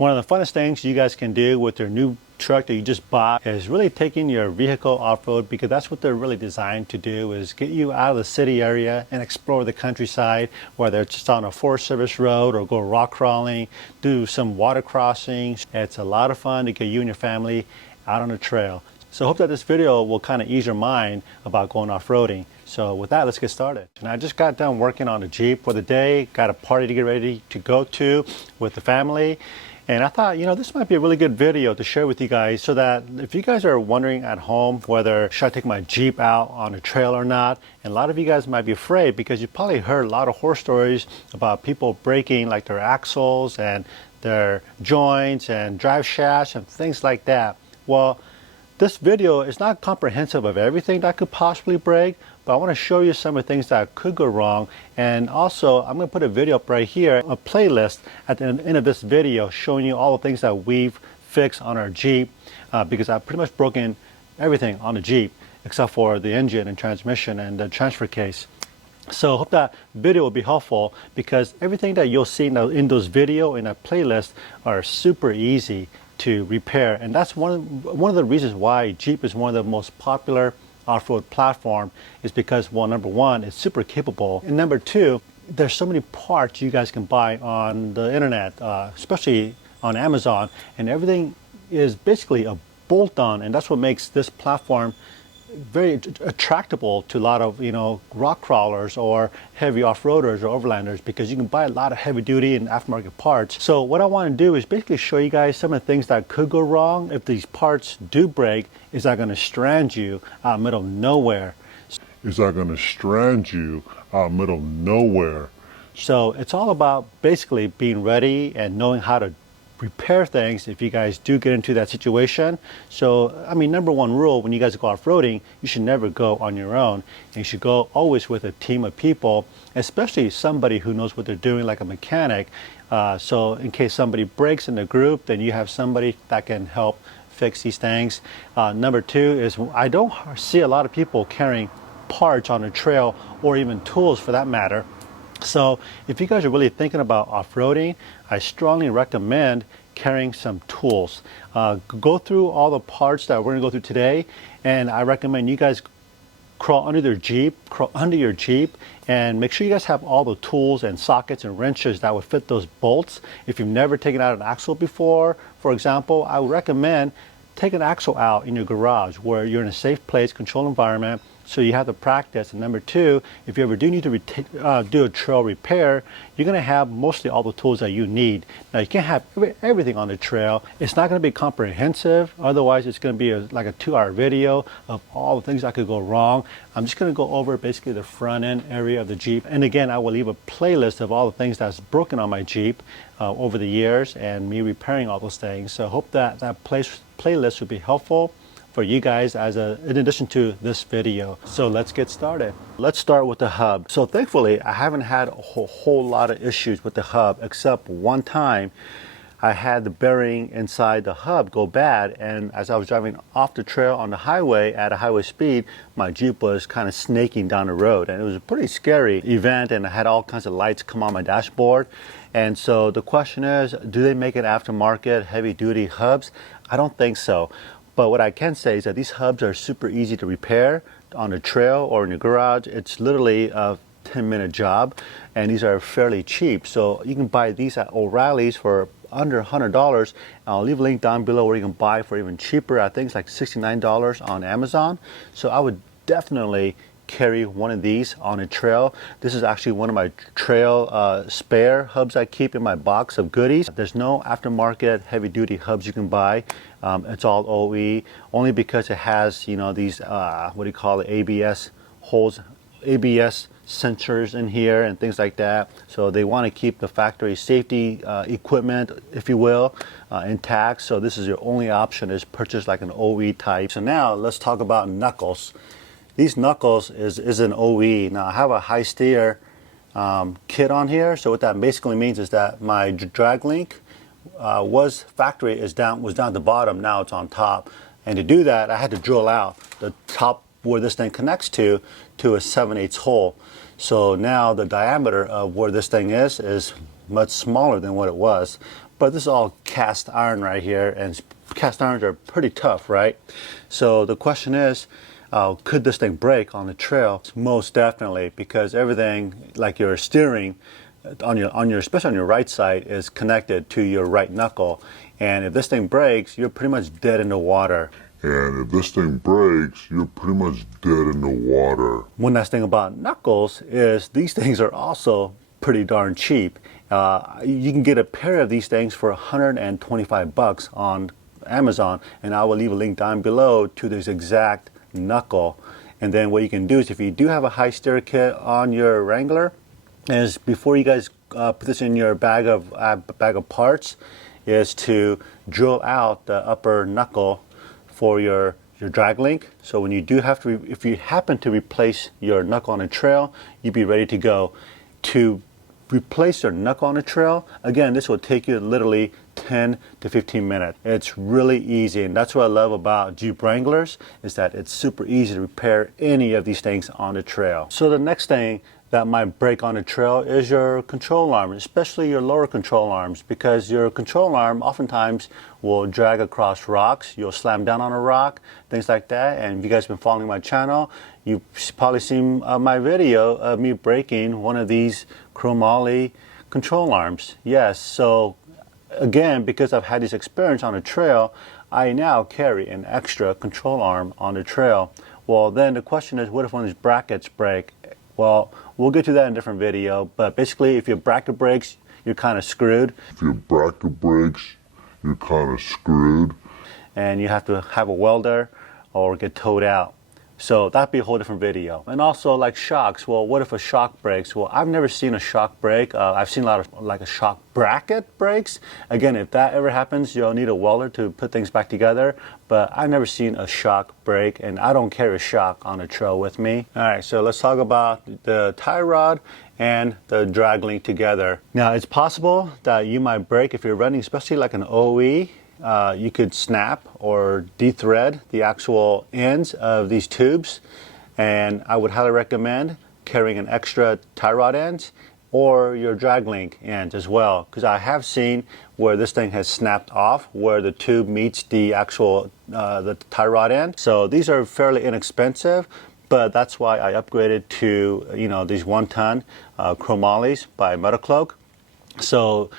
One of the funnest things you guys can do with your new truck that you just bought is really taking your vehicle off-road, because that's what they're really designed to do, is get you out of the city area and explore the countryside, whether it's just on a Forest Service road or go rock crawling, do some water crossings. It's a lot of fun to get you and your family out on a trail. So I hope that this video will kind of ease your mind about going off-roading. So with that, let's get started. And I just got done working on the Jeep for the day, got a party to get ready to go to with the family. And I thought, you know, this might be a really good video to share with you guys, so that if you guys are wondering at home whether should I take my Jeep out on a trail or not, and a lot of you guys might be afraid because you probably heard a lot of horror stories about people breaking like their axles and their joints and drive shafts and things like that. Well, this video is not comprehensive of everything that could possibly break, but I want to show you some of the things that could go wrong. And also, I'm going to put a video up right here, a playlist at the end of this video showing you all the things that we've fixed on our Jeep, because I've pretty much broken everything on the Jeep except for the engine and transmission and the transfer case. So I hope that video will be helpful, because everything that you'll see in those video in that playlist are super easy to repair. And that's one of the reasons why Jeep is one of the most popular off-road platform, is because, well, number one, it's super capable, and number two, there's so many parts you guys can buy on the internet, especially on Amazon, and everything is basically a bolt-on, and that's what makes this platform very attractable to a lot of, you know, rock crawlers or heavy off-roaders or overlanders, because you can buy a lot of heavy duty and aftermarket parts. So what I want to do is basically show you guys some of the things that could go wrong if these parts do break. Is that going to strand you out in the middle of nowhere? Is that going to strand you out in the middle of nowhere? So it's all about basically being ready and knowing how to repair things if you guys do get into that situation. So, I mean, number one rule when you guys go off-roading, you should never go on your own. And you should go always with a team of people, especially somebody who knows what they're doing, like a mechanic. So in case somebody breaks in the group, then you have somebody that can help fix these things. Number two is, I don't see a lot of people carrying parts on a trail, or even tools for that matter. So if you guys are really thinking about off-roading, I strongly recommend carrying some tools. Go through all the parts that we're going to go through today, and I recommend you guys crawl under your Jeep, and make sure you guys have all the tools and sockets and wrenches that would fit those bolts. If you've never taken out an axle before, for example, I would recommend take an axle out in your garage where you're in a safe place, controlled environment, so you have to practice. And number two, if you ever do need to do a trail repair, you're going to have mostly all the tools that you need. Now, you can't have everything on the trail. It's not going to be comprehensive. Otherwise, it's going to be like a 2-hour video of all the things that could go wrong. I'm just going to go over basically the front end area of the Jeep. And again, I will leave a playlist of all the things that's broken on my Jeep over the years and me repairing all those things. So I hope that playlist would be helpful for you guys in addition to this video. So let's get started. Let's start with the hub. So thankfully, I haven't had a whole lot of issues with the hub, except one time I had the bearing inside the hub go bad, and as I was driving off the trail on the highway at a highway speed, my Jeep was kind of snaking down the road, and it was a pretty scary event, and I had all kinds of lights come on my dashboard. And so the question is, do they make it aftermarket heavy duty hubs? I don't think so. But what I can say is that these hubs are super easy to repair on a trail or in your garage. It's literally a 10-minute job, and these are fairly cheap. So you can buy these at O'Reilly's for under $100. I'll leave a link down below where you can buy for even cheaper. I think it's like $69 on Amazon. So I would definitely carry one of these on a trail. This is actually one of my trail spare hubs I keep in my box of goodies. There's no aftermarket heavy duty hubs you can buy. It's all OE, only because it has, you know, these what do you call it, ABS holes, ABS sensors in here and things like that. So they want to keep the factory safety equipment, if you will, intact. So this is your only option, is purchase like an OE type. So now let's talk about Knuckles. These Knuckles is an OE. Now I have a high steer kit on here. So what that basically means is that my drag link was down at the bottom. Now it's on top. And to do that, I had to drill out the top where this thing connects to a 7/8 hole. So now the diameter of where this thing is much smaller than what it was. But this is all cast iron right here, and cast irons are pretty tough, right? So the question is, could this thing break on the trail? Most definitely, because everything, like your steering, especially on your right side, is connected to your right knuckle. And if this thing breaks, you're pretty much dead in the water. And if this thing breaks, you're pretty much dead in the water. One nice thing about knuckles is these things are also pretty darn cheap. You can get a pair of these things for $125 on Amazon, and I will leave a link down below to this exact knuckle. And then what you can do is, if you do have a high steer kit on your Wrangler, is before you guys put this in your bag of parts, is to drill out the upper knuckle for your drag link. So when you do have to, if you happen to replace your knuckle on a trail, you'd be ready to go. To replace your knuckle on a trail, again, this will take you literally 10 to 15 minutes. It's really easy, and that's what I love about Jeep Wranglers, is that it's super easy to repair any of these things on the trail. So the next thing that might break on the trail is your control arm, especially your lower control arms, because your control arm oftentimes will drag across rocks. You'll slam down on a rock, things like that. And if you guys have been following my channel, you've probably seen my video of me breaking one of these chromoly control arms. Yes, so again, because I've had this experience on a trail, I now carry an extra control arm on the trail. Well, then the question is, what if one of these brackets break? Well, we'll get to that in a different video, but basically if your bracket breaks, you're kind of screwed. If your bracket breaks, you're kind of screwed. And you have to have a welder or get towed out. So that'd be a whole different video. And also like shocks. Well, what if a shock breaks? Well, I've never seen a shock break. I've seen a lot of like a shock bracket breaks. Again, if that ever happens, you'll need a welder to put things back together. But I've never seen a shock break, and I don't carry a shock on the trail with me. All right, so let's talk about the tie rod and the drag link together. Now, it's possible that you might break if you're running, especially like an OE. You could snap or de-thread the actual ends of these tubes, and I would highly recommend carrying an extra tie rod end or your drag link end as well, because I have seen where this thing has snapped off where the tube meets the actual the tie rod end. So these are fairly inexpensive, but that's why I upgraded to these 1-ton chromolys by Metacloak. So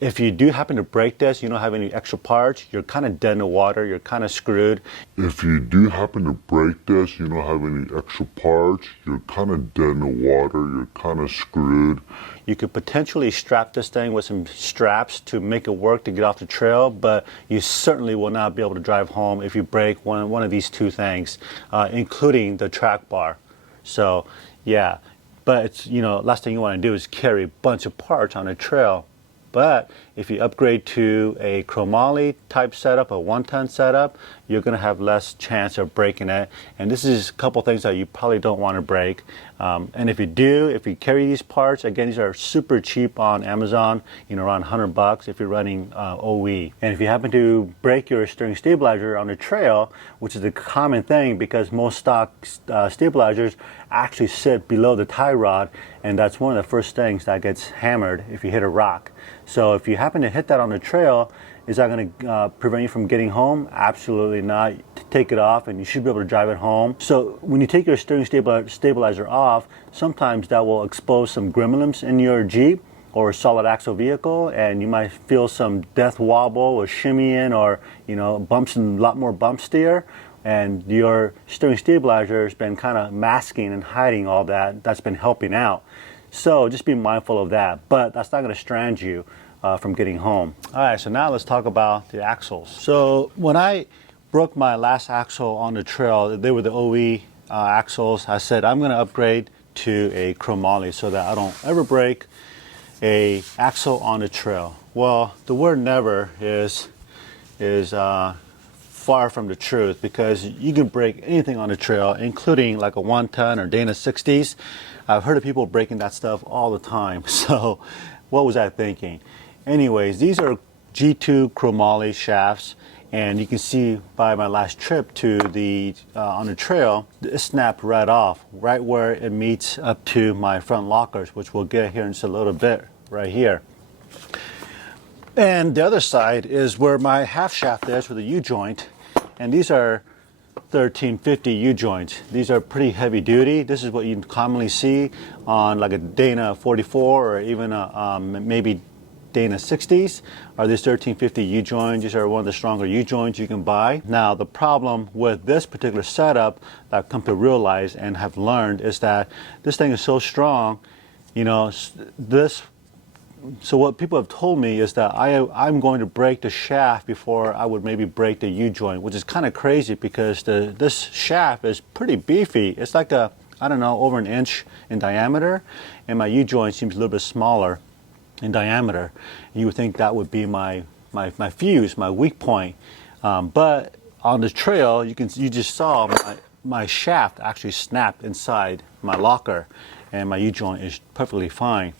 if you do happen to break this, you don't have any extra parts, you're kind of dead in the water, you're kind of screwed. If you do happen to break this, you don't have any extra parts, you're kind of dead in the water, you're kind of screwed. You could potentially strap this thing with some straps to make it work to get off the trail, but you certainly will not be able to drive home if you break one of these two things, including the track bar. So yeah, but it's, last thing you want to do is carry a bunch of parts on a trail. But if you upgrade to a chromoly type setup, a 1-ton setup, you're going to have less chance of breaking it. And this is a couple things that you probably don't want to break. And if you carry these parts, again, these are super cheap on Amazon, around $100 if you're running OE. And if you happen to break your steering stabilizer on the trail, which is a common thing because most stock stabilizers actually sit below the tie rod, and that's one of the first things that gets hammered if you hit a rock. So if you happen to hit that on the trail, is that going to prevent you from getting home? Absolutely not. Take it off and you should be able to drive it home. So when you take your steering stabilizer off, sometimes that will expose some gremlins in your Jeep or solid axle vehicle, and you might feel some death wobble or shimmying or bumps, and a lot more bump steer. And your steering stabilizer has been kind of masking and hiding all that. That's been helping out. So just be mindful of that, but that's not going to strand you from getting home. All right, so now let's talk about the axles. So when I broke my last axle on the trail, they were the OE axles. I said I'm going to upgrade to a chromoly so that I don't ever break a axle on the trail. Well, the word never is far from the truth, because you can break anything on the trail, including like a 1-ton or Dana 60s. I've heard of people breaking that stuff all the time. So what was I thinking? Anyways, these are G2 chromoly shafts, and you can see by my last trip to the on the trail, it snapped right off, right where it meets up to my front lockers, which we'll get here in just a little bit right here. And the other side is where my half shaft is with a U-joint. And these are 1350 U-joints. These are pretty heavy duty. This is what you commonly see on like a Dana 44 or even maybe Dana 60s are these 1350 U-joints. These are one of the stronger U-joints you can buy. Now the problem with this particular setup that I've come to realize and have learned is that this thing is so strong, you know, so what people have told me is that I'm going to break the shaft before I would maybe break the U-joint, which is kind of crazy because this shaft is pretty beefy. It's like I don't know, over an inch in diameter, and my U-joint seems a little bit smaller in diameter. You would think that would be my fuse, my weak point. But on the trail, you just saw my shaft actually snapped inside my locker, and my U-joint is perfectly fine.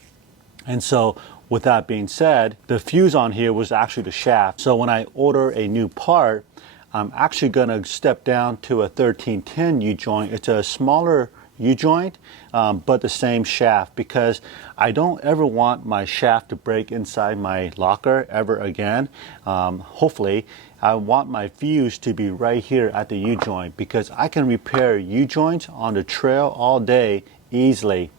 And so with that being said, the fuse on here was actually the shaft. So when I order a new part, I'm actually gonna step down to a 1310 U-joint. It's a smaller U-joint, but the same shaft, because I don't ever want my shaft to break inside my locker ever again. Hopefully, I want my fuse to be right here at the U-joint, because I can repair U-joints on the trail all day easily.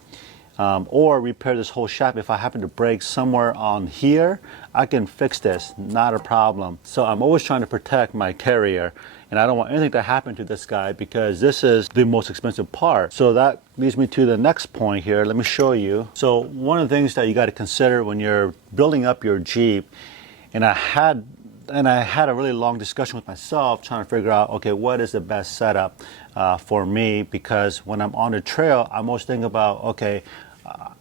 Or repair this whole shaft. If I happen to break somewhere on here, I can fix this, not a problem. So I'm always trying to protect my carrier, and I don't want anything to happen to this guy because this is the most expensive part. So that leads me to the next point here. Let me show you. So one of the things that you got to consider when you're building up your Jeep, and I had a really long discussion with myself trying to figure out, okay, what is the best setup for me? Because when I'm on the trail, I'm always thinking about, okay,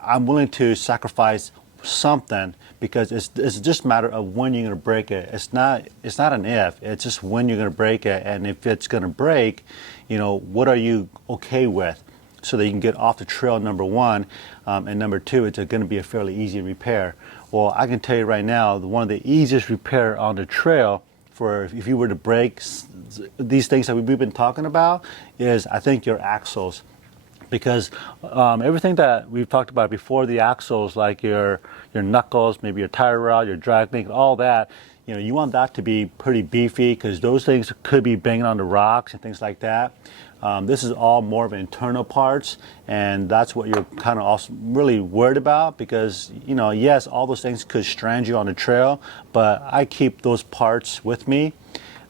I'm willing to sacrifice something, because it's just a matter of when you're going to break it. It's not an if, it's just when you're going to break it. And if it's going to break, you know, what are you okay with, so that you can get off the trail, number one, and number two, it's going to be a fairly easy repair. Well, I can tell you right now, one of the easiest repair on the trail for if you were to break these things that we've been talking about is, I think, your axles. Because everything that we've talked about before, the axles, like your knuckles, maybe your tire rod, your drag link, all that, you know, you want that to be pretty beefy, because those things could be banging on the rocks and things like that. This is all more of internal parts, and that's what you're kind of also really worried about, because, you know, yes, all those things could strand you on the trail, but I keep those parts with me.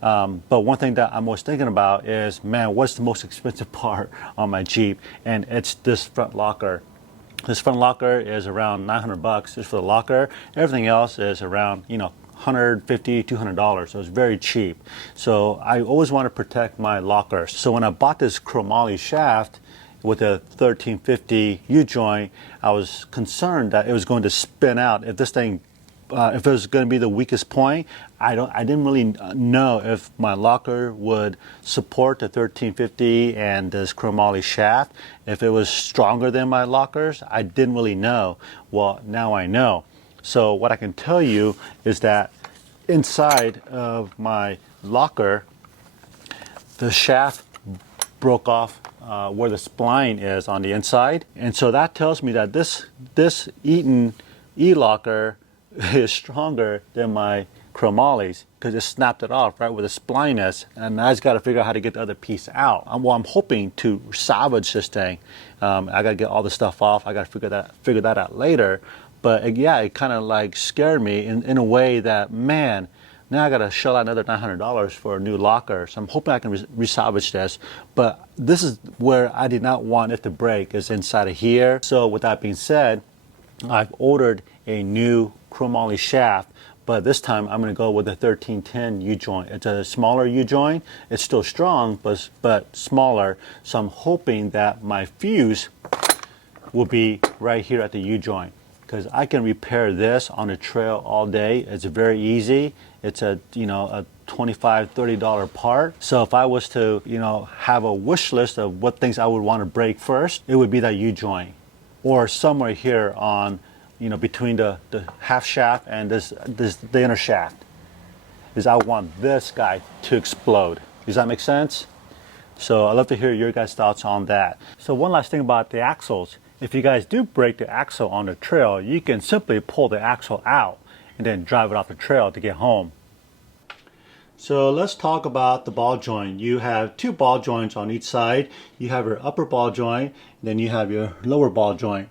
But one thing that I'm always thinking about is, man, what's the most expensive part on my Jeep? And it's this front locker. This front locker is around $900 just for the locker. Everything else is around, you know, $150, $200, so it's very cheap. So I always want to protect my locker. So when I bought this chromoly shaft with a 1350 U-joint, I was concerned that it was going to spin out if this thing, if it was going to be the weakest point. I didn't really know if my locker would support the 1350 and this chromoly shaft. If it was stronger than my lockers, I didn't really know. Well, now I know. So what I can tell you is that inside of my locker, the shaft broke off where the spline is on the inside. And so that tells me that this Eaton E-locker is stronger than my chromoly's, because it snapped it off right where the spline is, and I just got to figure out how to get the other piece out. Well, I'm hoping to salvage this thing. I got to get all the stuff off. I got to figure that out later. But yeah, it kind of like scared me in a way that, man, now I got to shell out another $900 for a new locker. So I'm hoping I can resalvage this. But this is where I did not want it to break, is inside of here. So with that being said, I've ordered a new chromoly shaft, but this time I'm going to go with the 1310 U-joint. It's a smaller U-joint. It's still strong, but smaller. So I'm hoping that my fuse will be right here at the U-joint, because I can repair this on the trail all day. It's very easy. It's a $25, $30 part. So if I was to, have a wish list of what things I would want to break first, it would be that U-joint, or somewhere here on, between the half shaft and the inner shaft, is I want this guy to explode. Does that make sense? So I'd love to hear your guys' thoughts on that. So one last thing about the axles. If you guys do break the axle on the trail, you can simply pull the axle out and then drive it off the trail to get home. So let's talk about the ball joint. You have two ball joints on each side. You have your upper ball joint, and then you have your lower ball joint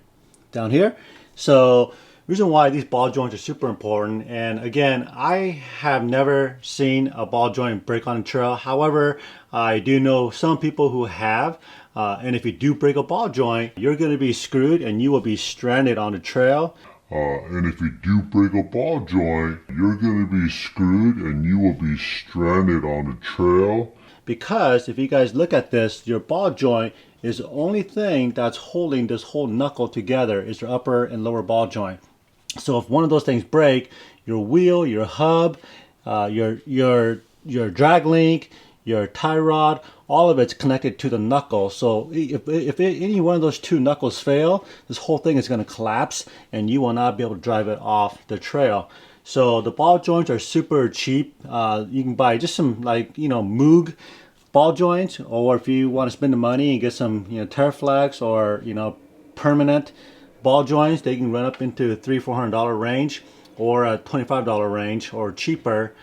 down here. So reason why these ball joints are super important, and again, I have never seen a ball joint break on a trail. However, I do know some people who have, and if you do break a ball joint, you're going to be screwed and you will be stranded on the trail. And if you do break a ball joint, you're going to be screwed and you will be stranded on the trail. Because if you guys look at this, your ball joint is the only thing that's holding this whole knuckle together is your upper and lower ball joint. So if one of those things break, your wheel, your hub, your drag link, your tie rod, all of it's connected to the knuckle. So if any one of those two knuckles fail, this whole thing is going to collapse and you will not be able to drive it off the trail. So the ball joints are super cheap. You can buy just some Moog ball joints, or if you want to spend the money and get some Terraflex or permanent ball joints, they can run up into $300-400 range or a $25 range or cheaper.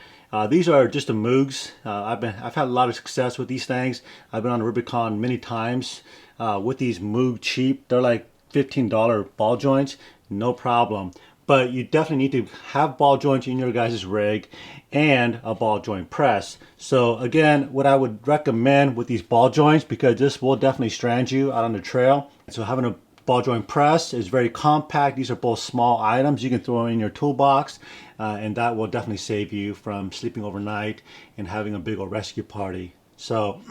These are just the Moogs. I've had a lot of success with these things. I've been on the Rubicon many times with these Moog cheap. They're like $15 ball joints, no problem. But you definitely need to have ball joints in your guys' rig and a ball joint press. So again, what I would recommend with these ball joints, because this will definitely strand you out on the trail. So having a ball joint press is very compact. These are both small items you can throw in your toolbox, and that will definitely save you from sleeping overnight and having a big old rescue party. So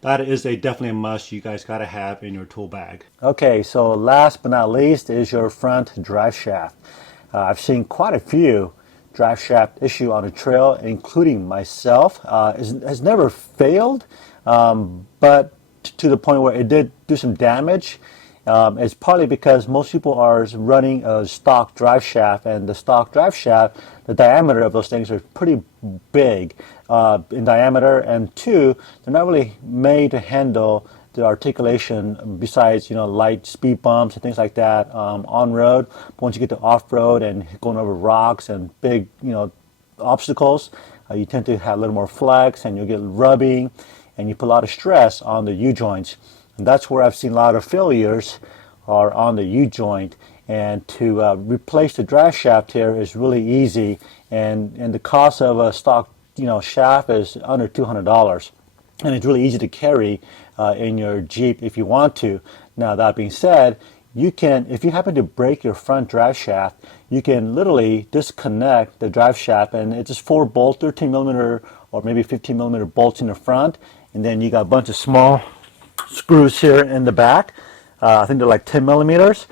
that is definitely a must you guys got to have in your tool bag. Okay, so last but not least is your front drive shaft. I've seen quite a few drive shaft issue on the trail, including myself. Has never failed, but to the point where it did do some damage. It's partly because most people are running a stock drive shaft, and the stock drive shaft, the diameter of those things are pretty big in diameter, and two, they're not really made to handle the articulation besides light speed bumps and things like that on road. But once you get to off road and going over rocks and big obstacles, you tend to have a little more flex and you'll get rubbing, and you put a lot of stress on the U-joints. And that's where I've seen a lot of failures are on the U-joint. And to replace the drive shaft here is really easy, and the cost of a stock shaft is under $200, and it's really easy to carry in your Jeep if you want to. Now that being said, you can, if you happen to break your front drive shaft, you can literally disconnect the drive shaft, and it's just 4 bolt 13 millimeter or maybe 15 millimeter bolts in the front, and then you got a bunch of small screws here in the back. I think they're like 10 millimeters.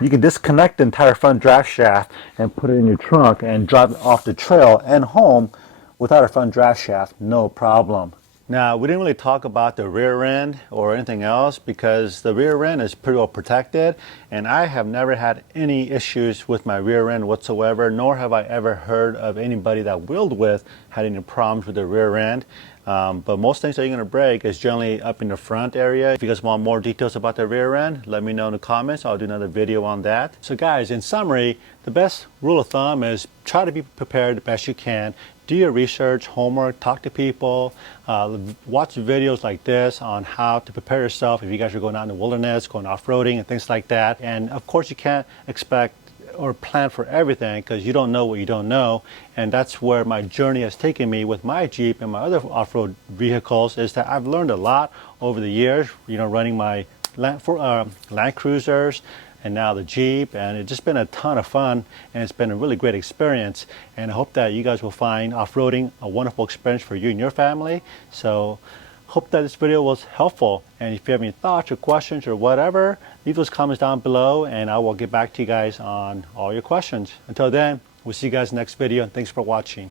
You can disconnect the entire front drive shaft and put it in your trunk and drive it off the trail and home without a front drive shaft, no problem. Now, we didn't really talk about the rear end or anything else because the rear end is pretty well protected, and I have never had any issues with my rear end whatsoever, nor have I ever heard of anybody that wheeled with had any problems with the rear end. But most things that you're going to break is generally up in the front area. If you guys want more details about the rear end, let me know in the comments. I'll do another video on that. So guys, in summary, the best rule of thumb is try to be prepared the best you can. Do your research, homework, talk to people, watch videos like this on how to prepare yourself if you guys are going out in the wilderness, going off-roading and things like that. And of course you can't expect or plan for everything because you don't know what you don't know, and that's where my journey has taken me with my Jeep and my other off-road vehicles, is that I've learned a lot over the years, running my Land Cruisers and now the Jeep, and it's just been a ton of fun, and it's been a really great experience, and I hope that you guys will find off-roading a wonderful experience for you and your family. So hope that this video was helpful, and if you have any thoughts or questions or whatever, leave those comments down below and I will get back to you guys on all your questions. Until then, we'll see you guys next video, and thanks for watching.